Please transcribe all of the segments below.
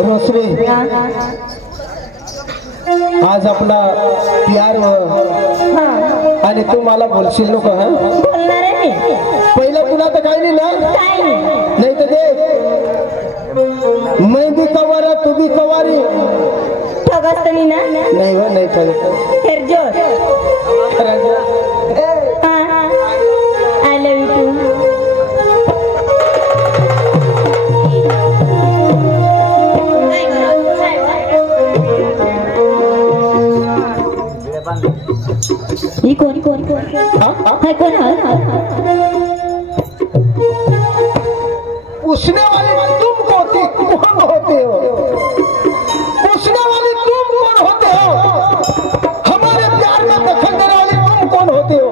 रोसरी आज आपला प्यार आणि तू मला बोलशील नको हा बोलणार आहे मी पहिला तुला तर काही नाही ना नाही तर दे मैं भी कवारा तू भी कवारी ठगस्तनी ना नाही हो नाही फिर जो आई लव यू टू ये कौन कौन कौन है कौन पूछने वाले तुम कौन होते हो पूछने वाले तुम कौन होते हो हमारे प्यार में दखल देने वाले तुम कौन होते हो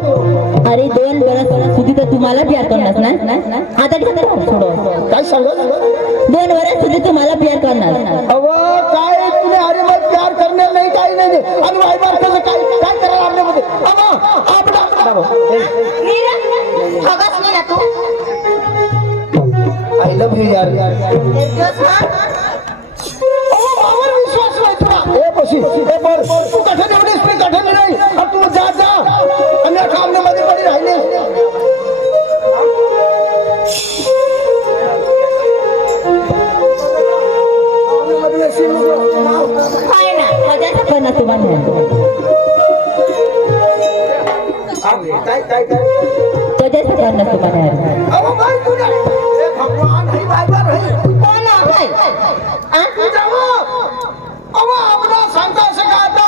अरे 2 वर्ष सुधी तर तुम्हाला प्यार करणार ना आता सोडो काय सांगत 2 वर्ष सुधी तुम्हाला प्यार करणार अव काय तुम्ही अरे मग प्यार करणार नाही काही नाही आणि वायबार कसं काय काय करायला आपल्यामध्ये आई लव यू यार विश्वास नाही तुला ए पशी ए पर तू कठीण एवढीस मी कठीण नाही आणि तू जा जा आणि कामण्यामध्ये पडी राहिले करना तुम्हाला काय काय काय कशाचं करणार तुम्हाला अहो भाई तुला हे भगवान है बायबर है कोण आहे अहो आम्हाला सांगता असं का आता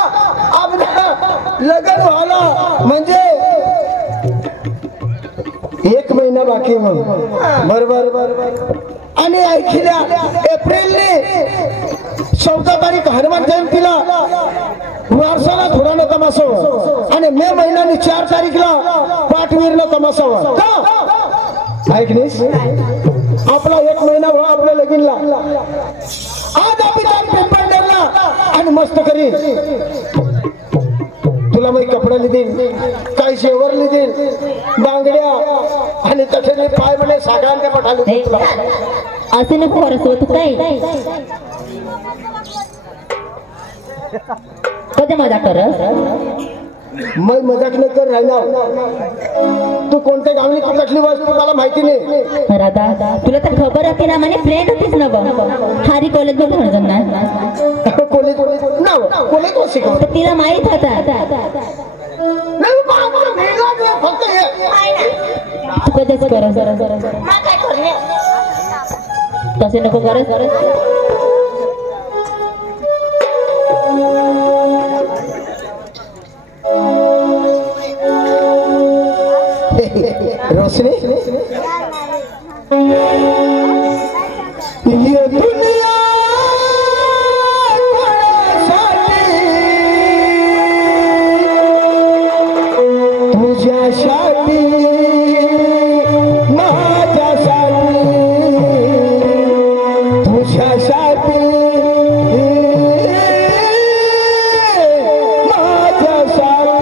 आम्हाला लग्न व्हायला म्हणजे 1 महिना बाकी मग बरोबर आणि ऐकल्या एप्रिलने 14 तारीख हनुमान जयंतीला वारसाला थोडानं तमासावं आणि मे महिन्याने 4 तारीखला पाठवीरनं तमासावं का ऐकलीस आपला 1 महिना व्हा आपल्या लगीनला आज आम्ही जाऊन पिंपळनेरला आणि मस्त करी तुला मी कपडे लिहिल काही शेवर लिहिल बांगड्या आणि तसे पाय म्हणे सागरांच्या पठाले असे नको खरंच होत काय कधी मजा करस मैं मजाक न कर राहिना तू कोणत्या गावनी कुठली वस्तू मला माहिती नाही राधा तुला तर खबर होती ना म्हणे फ्रेंड होतीस ना बघ हारी कॉलेज मध्ये म्हणत ना कॉलेज ना कॉलेज वर शिकव तर तिला माहित होता नाही बाबा मेला फक्त हे तू कधीच करस तसे नको करस रोशनी ये दुनिया तुझ्यासाठी माझ्यासाठी तुझ्यासाठी माझ्यासाठी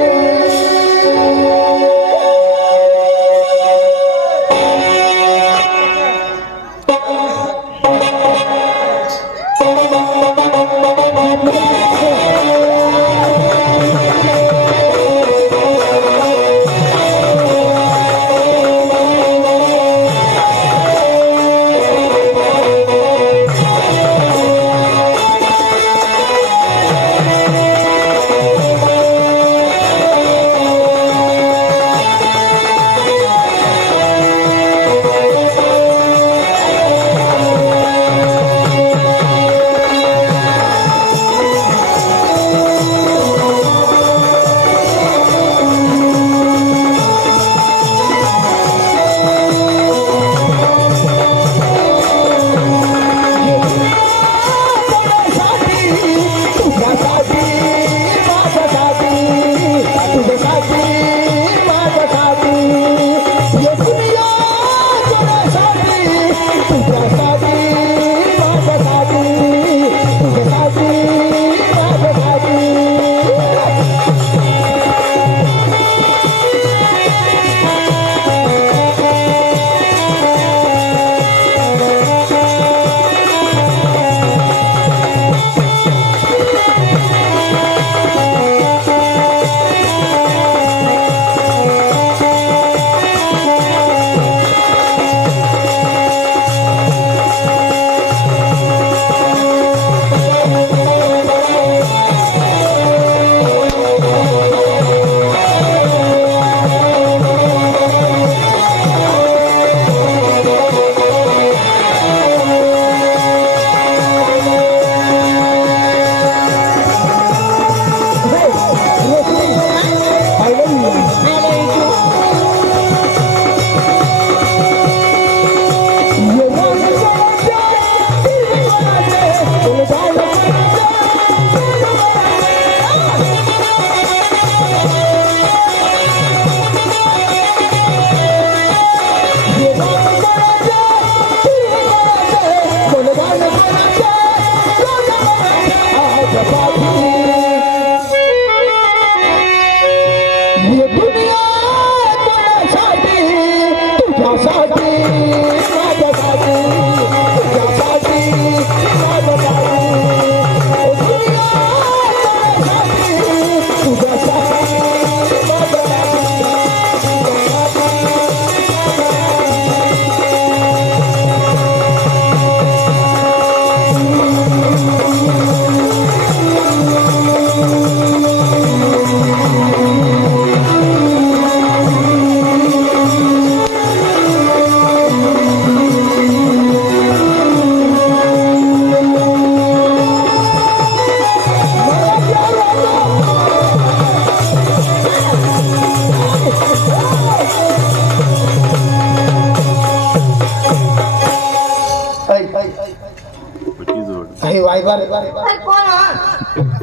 काही वायबार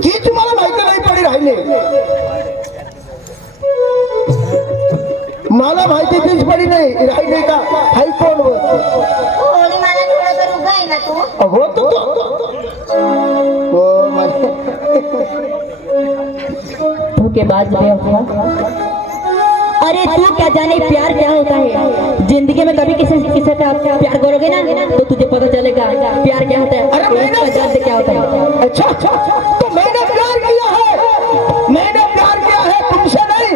की तुम्हाला माहिती नाही पडी राहिले मला माहिती तीच पडी नाही राहिले का हाई कोण हो तो हो धोखेबाज बेवफा। अरे तू क्या जाने प्यार क्या होता है। जिंदगी में कभी किसी किसी का प्यार करोगे ना तो तुझे पता चलेगा प्यार क्या होता है। अरे मैंने जानते क्या होता है। अच्छा तो मैंने प्यार किया है तुमसे नहीं।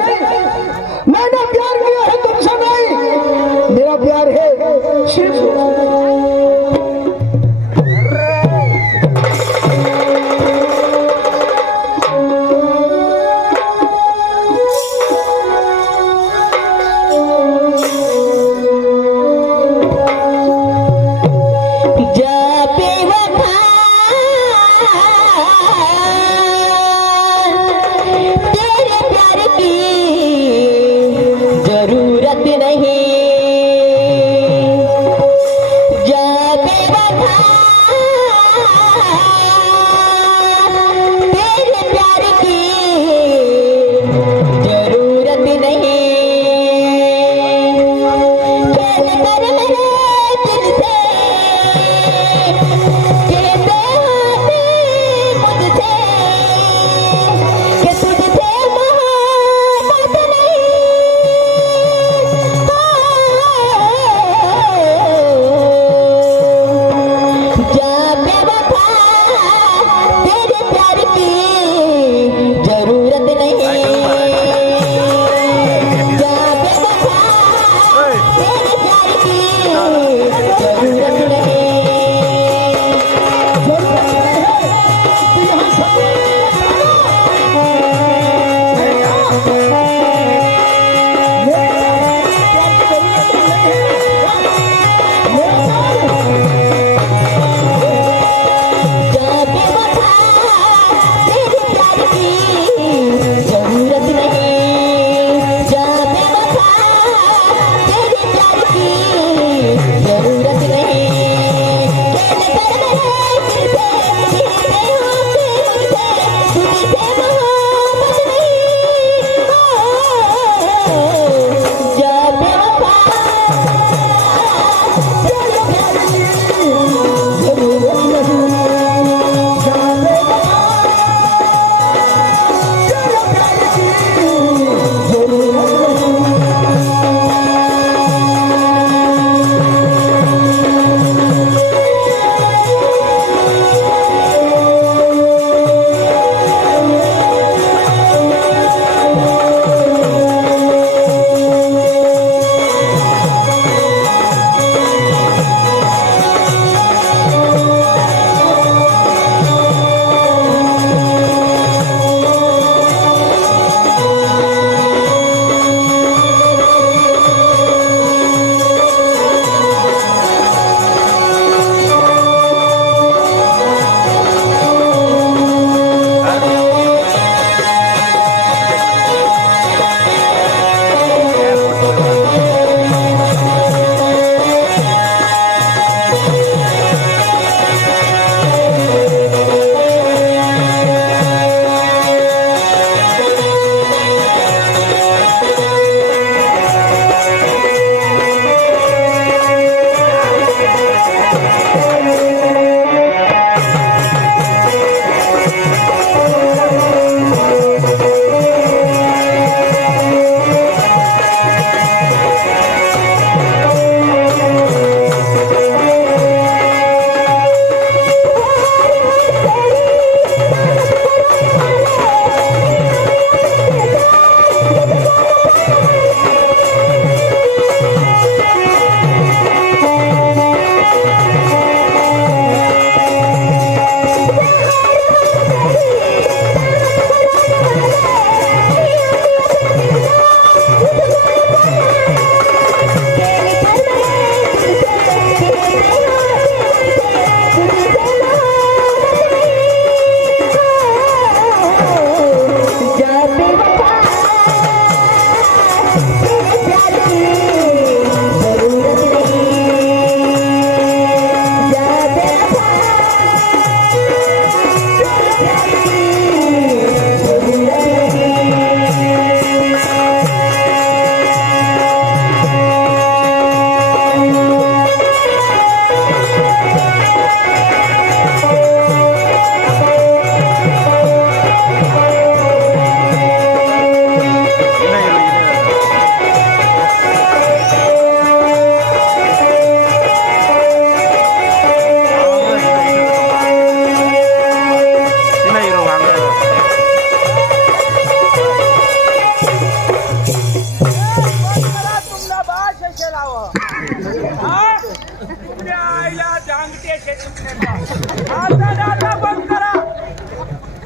मैंने प्यार किया है तुमसे नहीं। मेरा प्यार है सिर्फ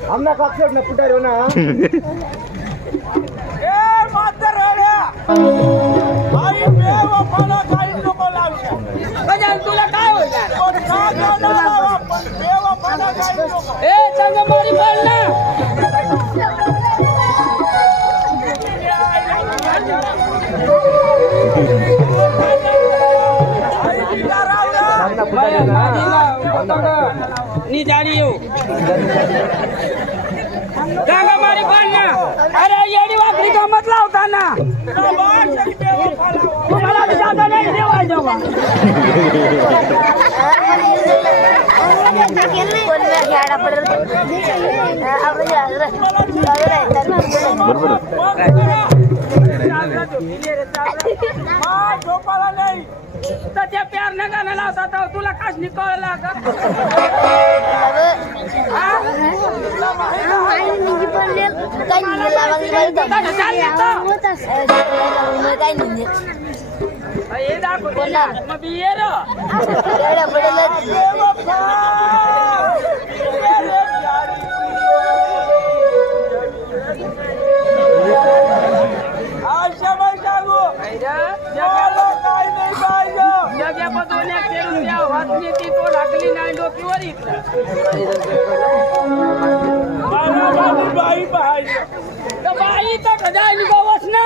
हमना कापसेट न फुटायो ना ए मातर रेड्या आई बेवफाला काही नको लावशा गजान तुला काय होणार बेवफाला काही नको ए संग मारी बोल ना नी जानी येऊ गागा मारी बोलना अरे येडी वाकडी का मत लावता ना तुम्हाला ज्यादा नाही देवा जेव्हा झोपाला नाही तर त्या प्यार न गाणं लावता तर तुला काच निकळला का मग ये बाई तर कदाय बस ना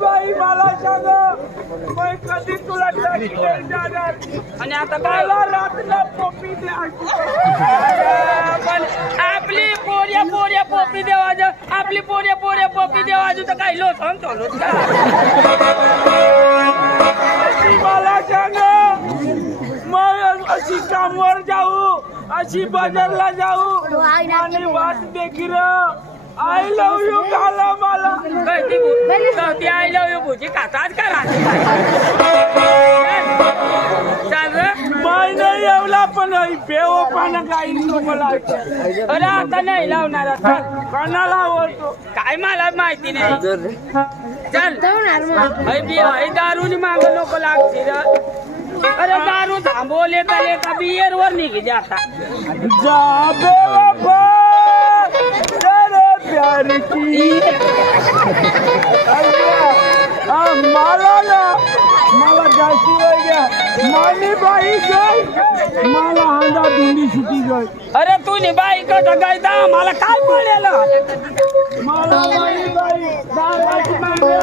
बाई मला सांग कधी तुला आणि आता काय रात्र पोपी पण आपली पोऱ्या पोऱ्या पोपी देवाज आपली पोऱ्या पोऱ्या पोपी देवाजू तर काही लो सांगतो मला सांग मग अशी कामवर जाऊ अशी बाजारला जाऊ आणि वाट देखील आय लव यू घाला मला ती आय लव यू भुजी खातात का चाल माय नाही एवढा पण बेवफाना काही मला अरे आता नाही लावणार कोणाला आवडतो काय मला माहिती नाही चल दारून माग नको लागते अरे दारू थांबवले तर एका बियर वर निघी जाता जा बेवफा प्यार की मला जास्ती वेळ घ्या मानी बाई गई मला हांडा धुंडी सुटी गई अरे तू नी बाई कट गई दा मला काय पडेल मला मानी बाई दाराची मांडे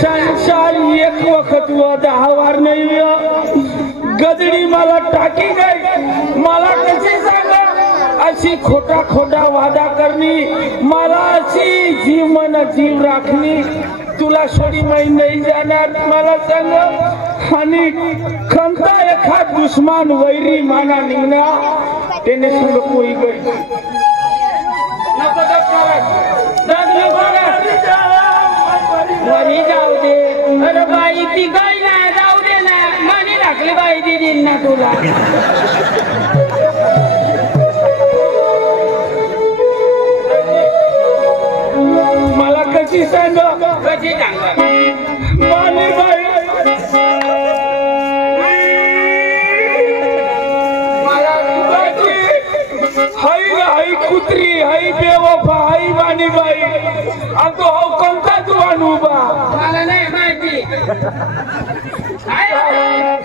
संसार एक वक्त व 10 वार नाही गजडी मला टाकी गई मला कशी सांग अशी खोटा खोटा वादा करणी मला अशी जीव मन जीव राखणी तुला सोडी माई नाही जाणार मला सांग आणि खंता एखाद दुश्मन वैरी माना निघना तेने संग कोई गई वरी जाऊ दे अरे बाई ती गई ना जाऊ दे ना मानी राखली बाई दिदी ना तुला मला कशी सांग कशी सांग मानी बाई हाई कुत्री हाई बेवफा हाई मानी बाई तो हो कोणता तू अनुबा मला नाही माहिती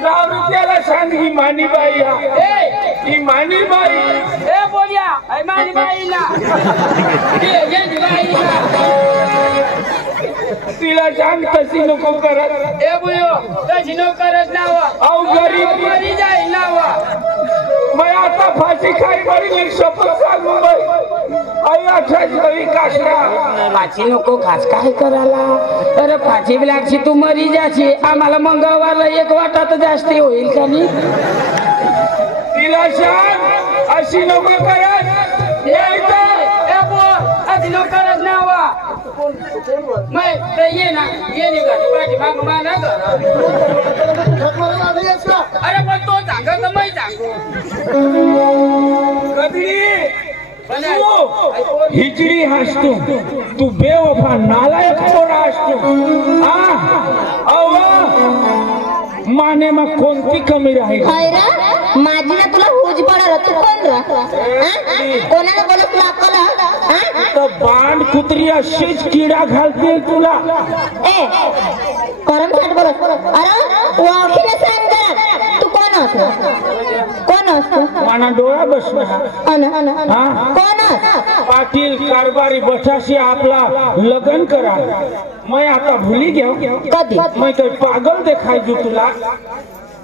10 रुपयाला सांग ही मानी बाई ही मानी बाई ए बोलिया आई मानी बाई ना ये बाई ना तिला सांग तशी नको करत ए बुयो तशी नको करत नावा अहो गरीब मरी जाईल नावा मैं आता फाशी खाई मरी शपथ सांगू बाई आई अठराच कवी कासरा पाची नको खास काय करायला अरे पाची लागशी तू मरी जाशी आम्हाला मंगळवारला एक वाटा तर जास्ती होईल का नाही तिला शांत अशी नको करत अशी नको करत ना वा ये ना ये निघाली पाठी माग माना अरे पण तो सांगा तर मी सांगू कधी हिजडी हसतो तू बेवफा नालायक थोडा असतो माने मग कोणती कमी राहील माझी ना तुला होज पडा तू कोण रा कोणाला बोलत तुला अक्कल तर बांड कुत्री अशीच किडा घालते तुला ए करम खाट बोलत अरे वाखीने सांग जरा तू कोण असतो कोण असतो माना डोळा बसला कोण पाटील कारभारी बठाशी आपला लगन करा मैं आता भूली गया कधी मैं तो पागल देखायचो तुला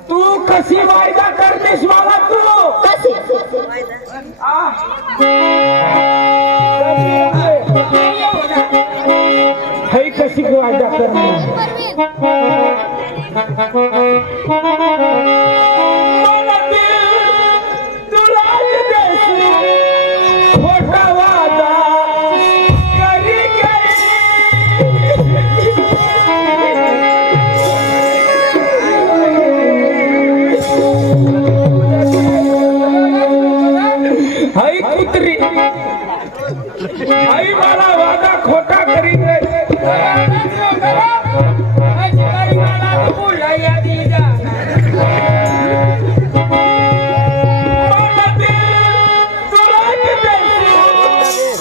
तू कशी वायदा करतेस मला तू कशी है कशी वायदा करणे आई मला वादा खोटा करी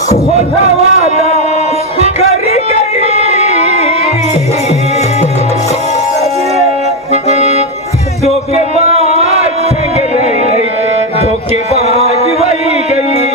खोटा वादा करी गई धोखेबाज धोखेबाज वही गई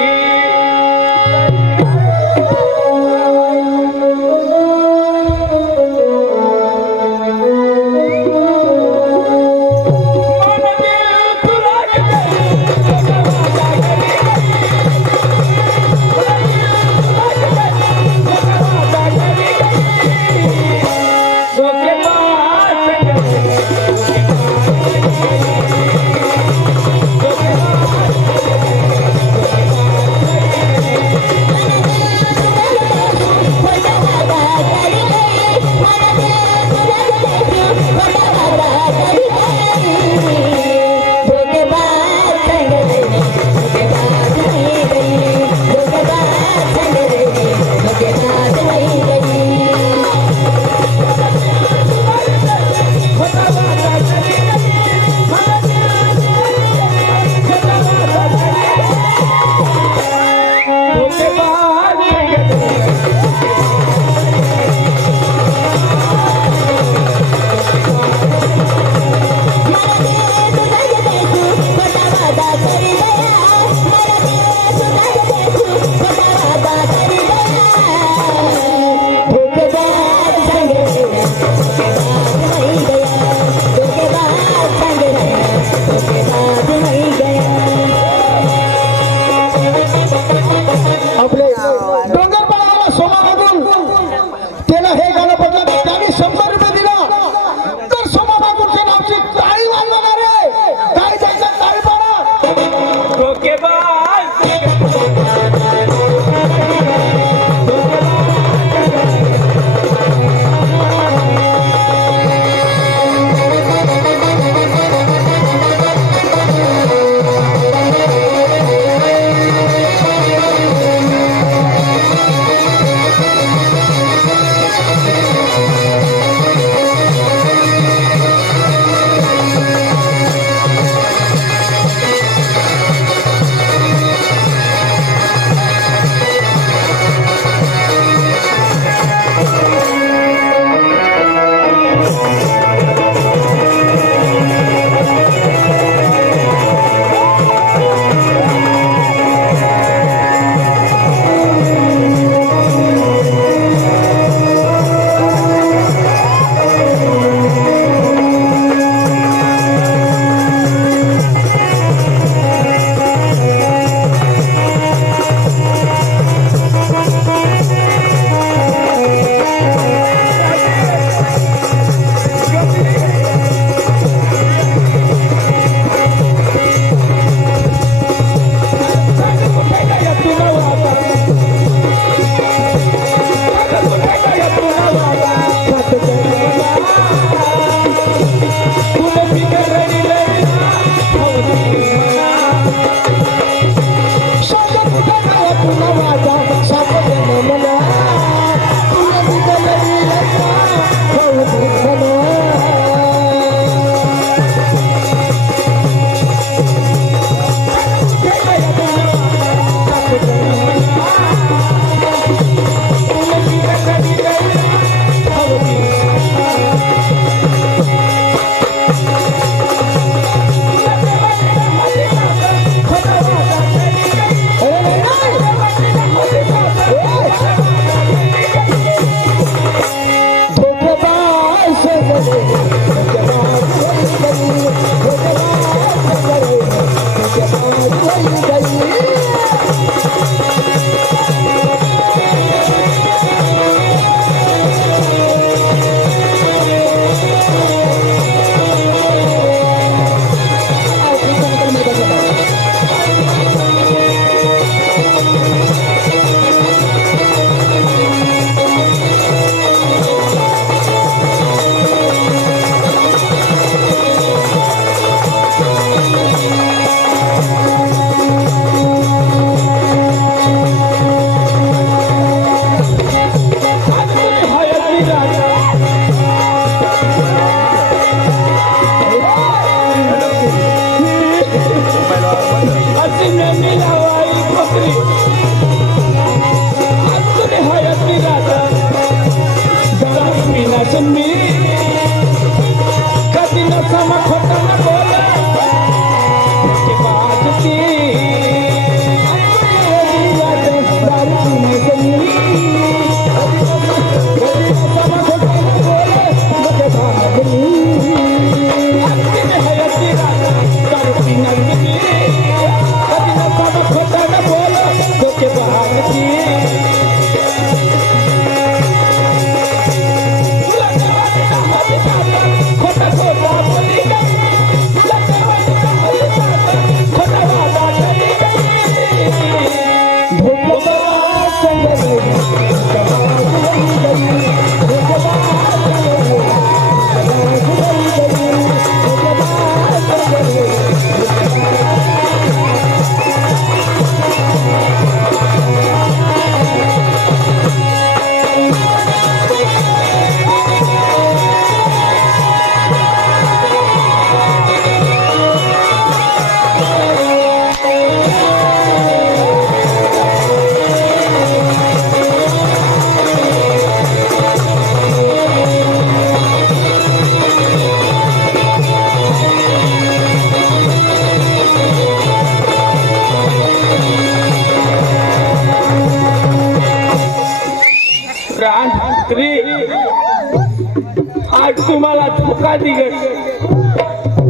आज तुम्हाला धोका दिगत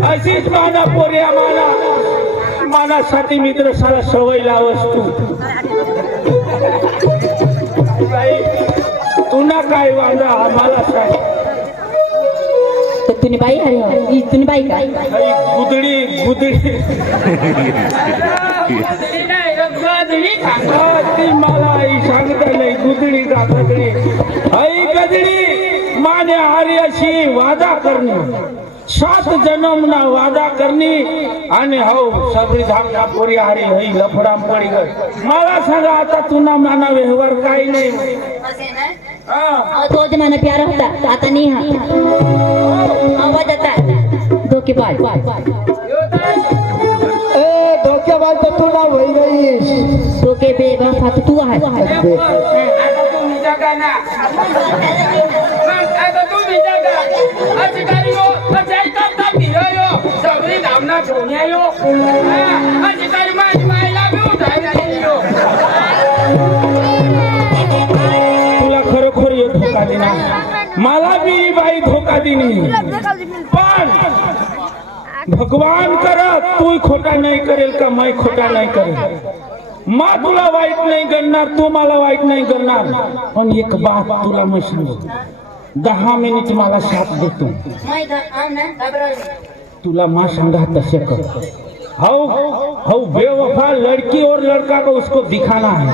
अशीच माना पोऱ्या मानासाठी मित्र सारा सवय लावस तू ना काय वांदा आम्हाला सांग तुम्ही बाई अरे तुम्ही बाई काय गुदडी ती मला सांगत नाही गुदडी दाखवली आई गदडी माने आर्याशी वादा करणे 7 जन्मना वादा करणे आणि हो सगळी धामना पोरी हरी हई लफडा पडी गई मला सांगा आता तुना माना व्यवहार काय नाही तो जमाना प्यारा होता आता नहीं है आवाज आता धोखेबाज धोखेबाज तो तू ना वही गई धोखे पे वफा तो तू है तुला खरोखर ये धोका देना मला भी बाई धोका दिनी पण भगवान करत तू खोटा नाही करेल का मैं खोटा नाही करेल माँ तुला वाईट नाही करणार तू मला वाईट नाही करणार पण एक बात तुला मैं सांगू 10 मिनिट मला साथ देतो तुला माँ सांगा तसे कर हो बेवफा लड़की और लड़का को उसको दिखाना है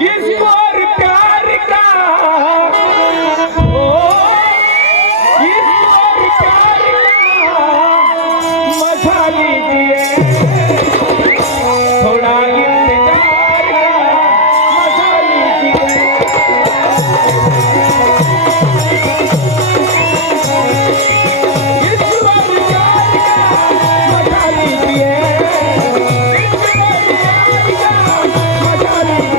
इसको और प्यार का इसको और प्यार का मजा लीजिए थोड़ा इंतजार का मजा लीजिए इसको और प्यार का मजा लीजिए मजा लीजिए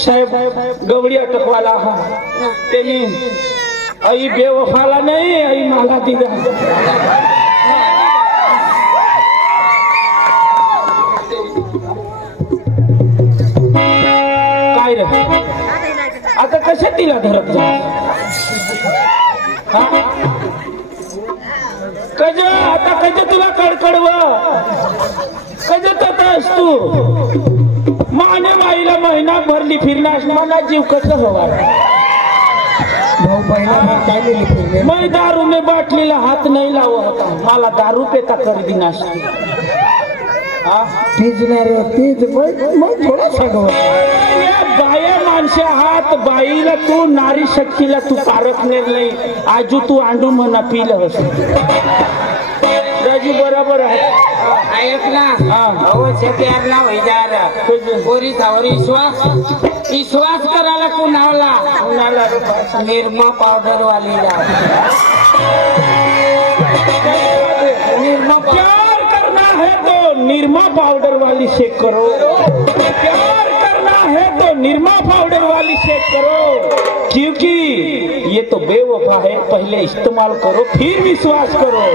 साहेब गवडी अटकवाला हा त्यांनी आई बेवफाला नाही आई मला दिला काय रे आता कशा तिला धरत जा कज आता कज तुला कडकडव कज तस तू माने बाईला महिना भरली फिरणार मला जीव कसं हवा भाऊ पहिला काय लिहिली फिरले मैं दारू में बाटलीला हात नाही लाव होता मला दारू पेता कर दी नाश्ती तीच मग थोडा सांगव बाया माणसे हात बाईला तू नारी शक्तीला तू पारखणार नाही आजू तू आंडू म्हणा पिलं हस राजू बरोबर आहे ऐक ना अवश्य प्यार ना होईदार पोरी थावर विश्वास करायला कुणाला निरमा पावडर वालीला निरमा प्यार करना है तो निरमा पाउडर वाली से करो प्यार करना है तो निरमा पाउडर वाली से करो क्योंकि ये तो बेवफा है पहले इस्तेमाल करो फिर विश्वास करो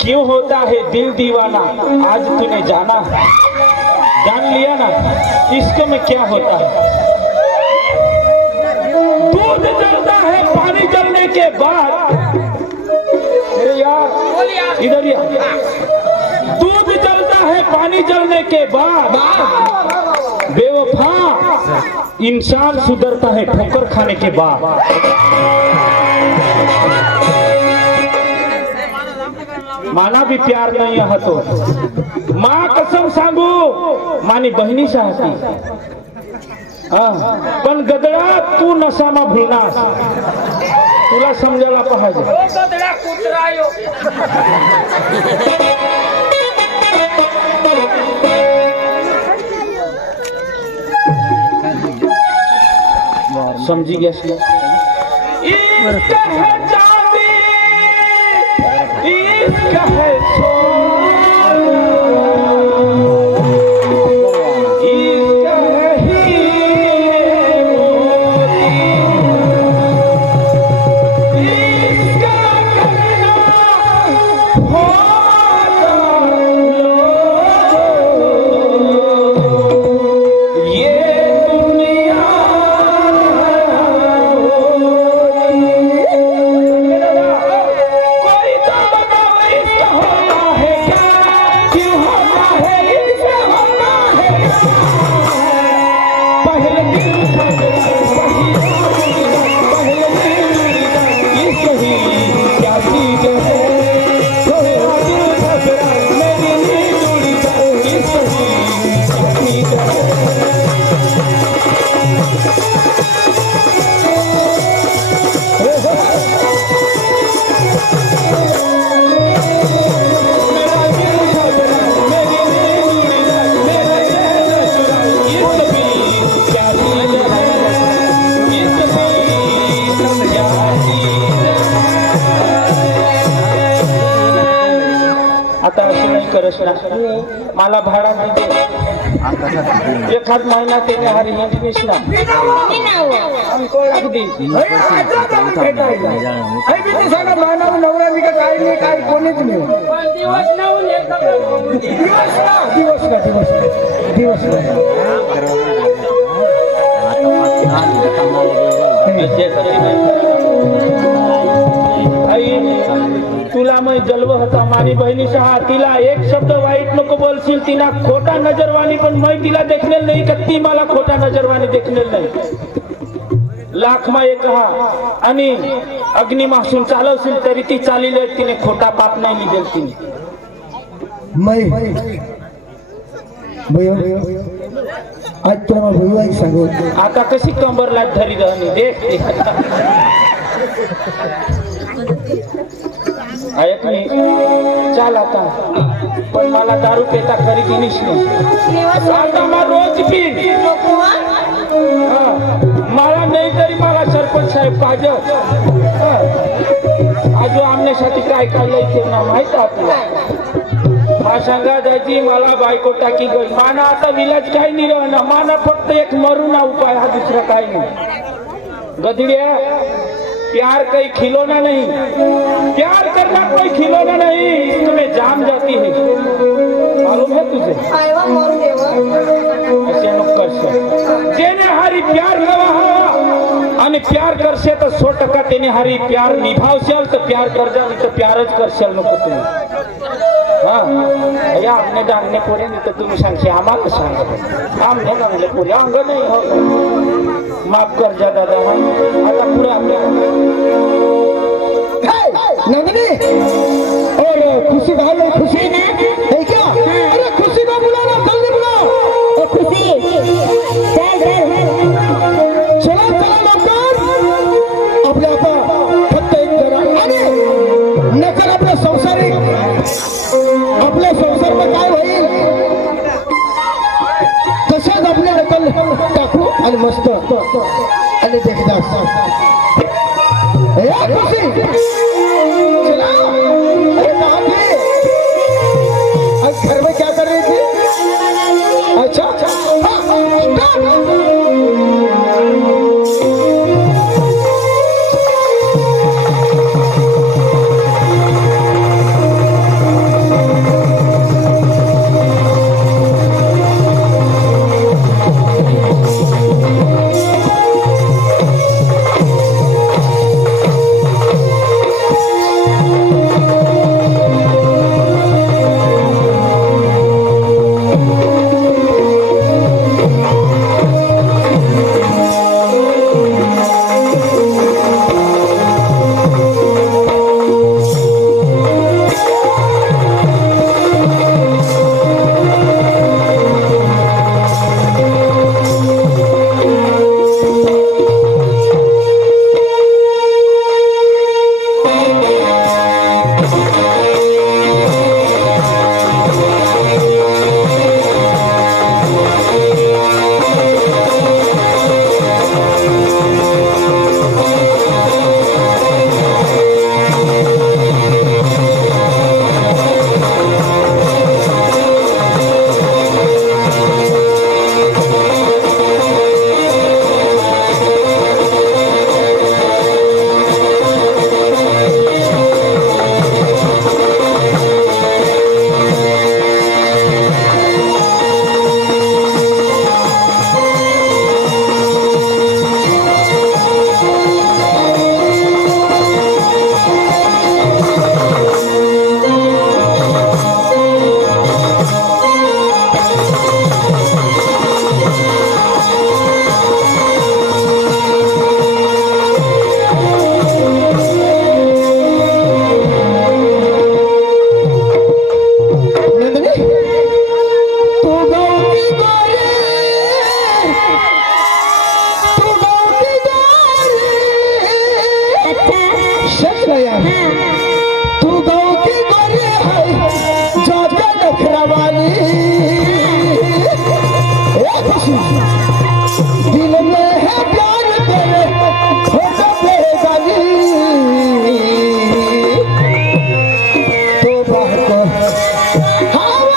क्यों होता है दिल दीवाना आज तूने जान लिया ना इसको में क्या होता है दूध जलता है पानी जलने के बाद मेरे यार इधर ही दूध जलता है पानी जलने के बाद बेवफा इंसान सुधरता है ठोकर खाने के बाद माना भी प्यार नहीं है तो माँ कसम सांगू मानी बहिणी साहती पण गदडा तू नसामा भुलनास तुला समजायला पाहिजे गदडा कुत्रायो समझी गया इसका है चांदी इसका है सोना इसका है हीरे मोती इसका करना होता ये दुनिया कोई तो बताओ इसका होता है कृष्णा मला भाडा दे एखाद महिना त्याने हरी हिंदी निष्णा हमको लग दी सांगा महिना नवरा मी काय नाही काय कोणीच नाही दिवस तुला मैं जलव होता माझी बहिणीच्या तिला एक शब्द वाईट नको बोलशील तिला खोटा नजरवाणी पण मैं तिला देखणे नाही का ती मला खोटा नजरवाणी देखणे नाही लाख मा एक हा आणि अग्निमासून चालवशील तरी ती चालील तिने खोटा पाप नाही निघेल तिने आज तुला भैया सांगू आता कशी कंबरला धरी राहणी देख ऐक नाही चाल आता पण मला दारू पेता खरी दिनीश नाही आता मला रोज पी मला नाही तरी मला सरपंच साहेब पाहिजे आज आमण्यासाठी काय काढलंय ते ना माहित आपल्याला हा सांगा जायची मला बायको टाकी गई माना आता विलाज काही नाही राहणार माना फक्त एक मरुना उपाय हा दुसरा काही नाही गधड्या प्यार कोई खिलौना नहीं प्यार करना कोई खिलौना नहीं तुम्हें जान जाती है मालूम है तुझे ऐसे नुक्कर से जेने हारी प्यार लवा आणि प्यार करशे तर 100% तेने हारी प्यार निभावशाल तर प्यार कर जा नाही तर प्यारच करशाल नको तुम्ही हा या आपने डांगने पोरे नाही तर तुम्ही सांगशे आम्हाला सांगा आमने डांगले पोरे अंग नाही हो माफ कर जा दादा आता पूरा आपल्या नंदनी और खुशी भाई है खुशी है क्या अरे खुशी को बुलाना जल्दी बुलाओ खुशी चल चला लवकर आपल्या आता फक्त एक जरा आणि नकर आपल्या संसार में काय होईल तसेच आपल्या नकल टाकू आणि मस्त आणि देखदास खुशी चला अरे कहाँ थी आज घर में क्या कर रही थी अच्छा हाँ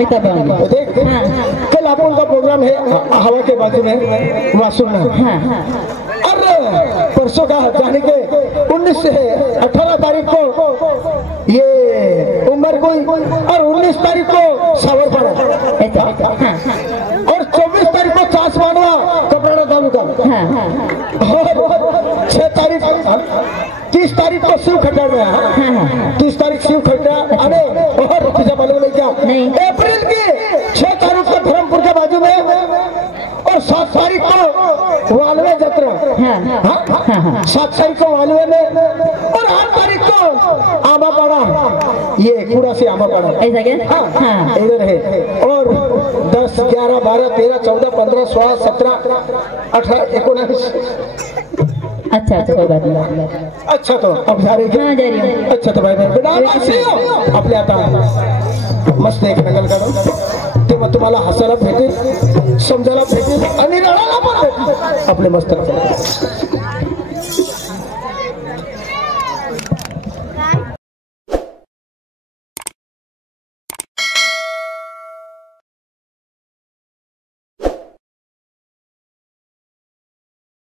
मैं तब आऊंगी। देख हाँ। कल अपन का प्रोग्राम है हवा के बाजू में वासुरना। हाँ हाँ अरे परसों का जाने के 19 से 18 तारीख को ये उमर कोई और 19 तारीख को सावर पड़ा ऐसा हाँ और 24 तारीख को चास मानवा कपड़ा दाम का हाँ हाँ और 6 तारीख 30 तारीख को शिव खड्डा में हाँ 30 तारीख शिव खड्डा अरे और तुझे मालूम नहीं क्या नहीं। अप्रैल की 6 तारीख को धर्मपुर के बाजू में और 7 तारीख को वालवे जत्रा हाँ 7 तारीख को वालवे में और 8 तारीख को आमा पड़ा ये कूड़ा से आमा पड़ा ऐसा क्या हाँ इधर है और 10 11 12 13 14 15 16 17 18 19 अच्छा अच्छा कोई बात नहीं। अच्छा तो अब जा रही हाँ जा रही हूँ। अच्छा तो भाई बेटा आपले आता मस्त एक नकल करा तेव्हा तुम्हाला हसायला भेटेल समजायला भेटेल आणि रडायला पण भेटेल आपले मस्त